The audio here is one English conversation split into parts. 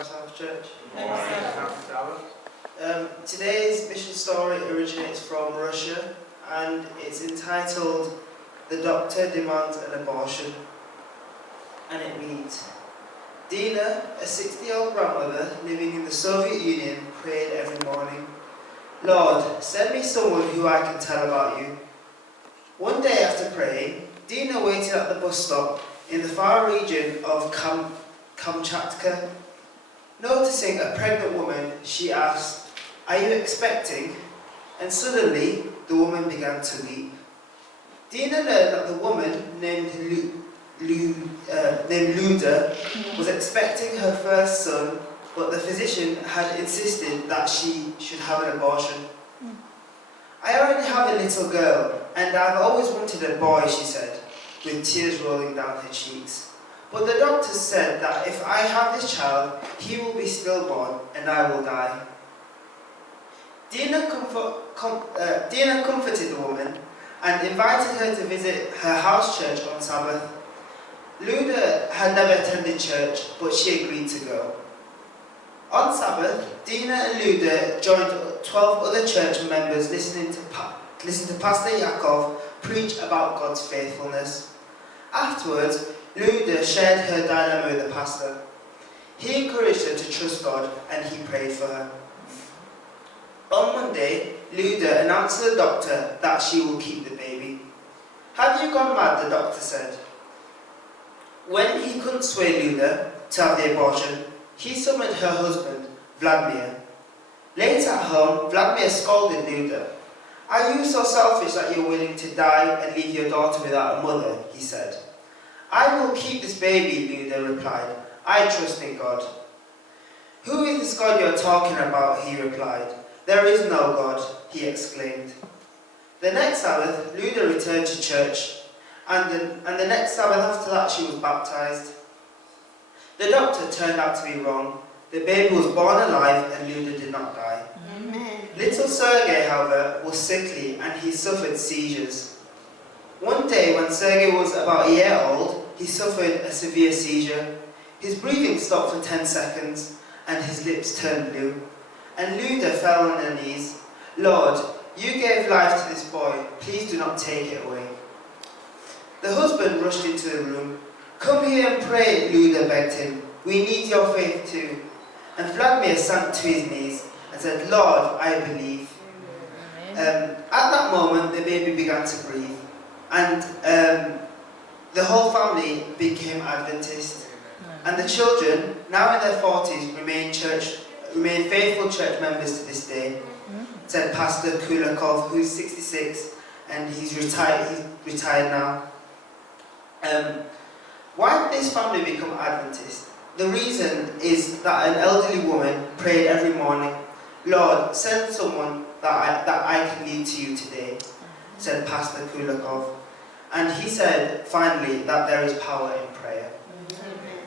Christ House Church. Happy Sabbath. Today's mission story originates from Russia and it's entitled "The Doctor Demands an Abortion." And it reads, Dina, a 60-year-old grandmother living in the Soviet Union, prayed every morning, "Lord, send me someone who I can tell about you." One day after praying, Dina waited at the bus stop in the far region of Kamchatka. Noticing a pregnant woman, she asked, "Are you expecting?" And suddenly, the woman began to weep. Dina learned that the woman, named Luda, was expecting her first son, but the physician had insisted that she should have an abortion. "I already have a little girl, and I've always wanted a boy," she said, with tears rolling down her cheeks. "But the doctors said that if I have this child, he will be stillborn and I will die." Dina comforted the woman and invited her to visit her house church on Sabbath. Luda had never attended church, but she agreed to go. On Sabbath, Dina and Luda joined 12 other church members listening to Pastor Yakov preach about God's faithfulness. Afterwards, Luda shared her dilemma with the pastor. He encouraged her to trust God and he prayed for her. On Monday, Luda announced to the doctor that she will keep the baby. "Have you gone mad?" the doctor said. When he couldn't sway Luda to have the abortion, he summoned her husband, Vladimir. Later at home, Vladimir scolded Luda. "Are you so selfish that you're willing to die and leave your daughter without a mother?" he said. "I will keep this baby," Luda replied. "I trust in God." "Who is this God you're talking about?" he replied. "There is no God," he exclaimed. The next Sabbath, Luda returned to church, and the next Sabbath after that she was baptized. The doctor turned out to be wrong. The baby was born alive and Luda did not die. Amen. Little Sergei, however, was sickly and he suffered seizures. One day when Sergei was about a year old, he suffered a severe seizure. His breathing stopped for 10 seconds and his lips turned blue. And Luda fell on her knees. "Lord, you gave life to this boy, please do not take it away." The husband rushed into the room. "Come here and pray," Luda begged him. "We need your faith too." And Vladimir sank to his knees and said, "Lord, I believe." At that moment, the baby began to breathe. And the whole family became Adventist. And the children, now in their 40s, remain faithful church members to this day, said Pastor Kulakov, who's 66 and he's retired now. Why did this family become Adventist? The reason is that an elderly woman prayed every morning, "Lord, send someone that I can lead to you today," said Pastor Kulakov. And he said, finally, that there is power in prayer.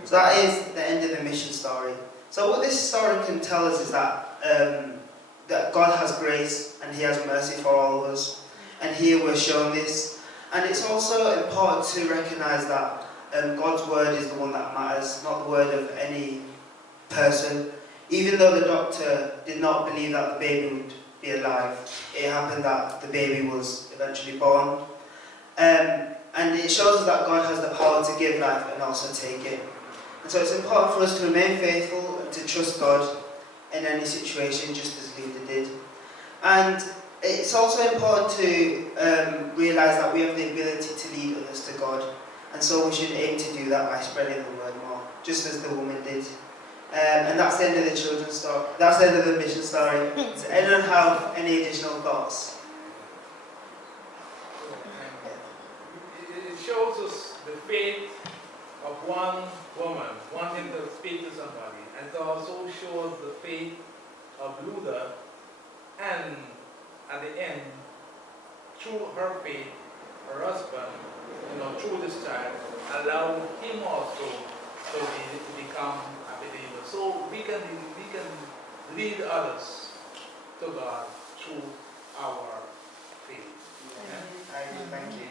So that is the end of the mission story. So what this story can tell us is that God has grace and He has mercy for all of us. And here we're shown this. And it's also important to recognise that God's word is the one that matters, not the word of any person. Even though the doctor did not believe that the baby would be alive, it happened that the baby was eventually born. And it shows us that God has the power to give life and also take it. And so it's important for us to remain faithful and to trust God in any situation, just as Luda did. And it's also important to realise that we have the ability to lead others to God. And so we should aim to do that by spreading the word more, just as the woman did. And that's the end of the children's story. That's the end of the mission story. Does anyone have any additional thoughts? It shows us the faith of one woman wanting to speak to somebody, and it also shows the faith of Luda, and at the end, through her faith, her husband, through this child, allowed him also to become a believer. So we can lead others to God through our faith. Thank you.